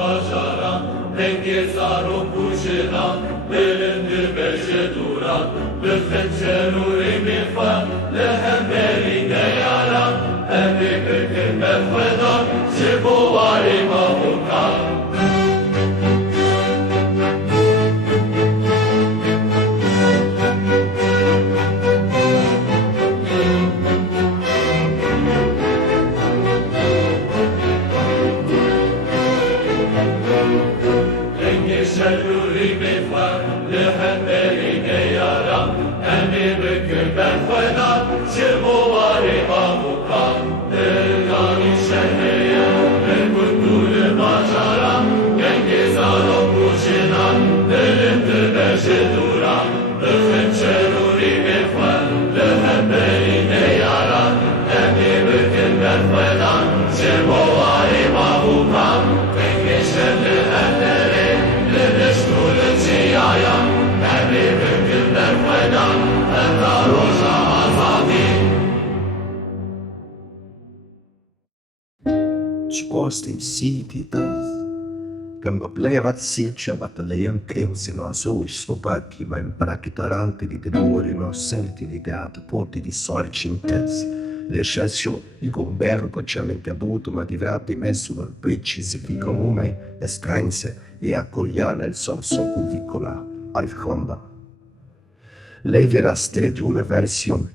başaran, denge sarı kuşuna, belindir beşe duran, lütfen şeruri mifan, lehem beline yaran, hem bir kırkın mefvedan, şibu var imamukan. Şeruri mifan, lehem beline yaran, hem bir kırkın mefvedan, şibu var imamukan. Delgani şehriye, ve kutlu başaran, denge sarı kuşuna, belindir beşe duran, lütfen şeruri mifan, lehem beline yaran, hem bir kırkın mefvedan, şibu var imamukan. Denge şerri elleri, Ledeşkulun ziyayan, her bir hükümler faydan, her roza azadi. Disposta em síntese, cambiava sia battalion creusino azuis, sopaki, ma impactarante di dolore innocenti legate, ponti di sorte intense. Le scelsioni di governo continuamente avuto, ma diverti messo nel precisi comune, estranse e accogliane il senso curricolare al fondo. Lei verrà di una versione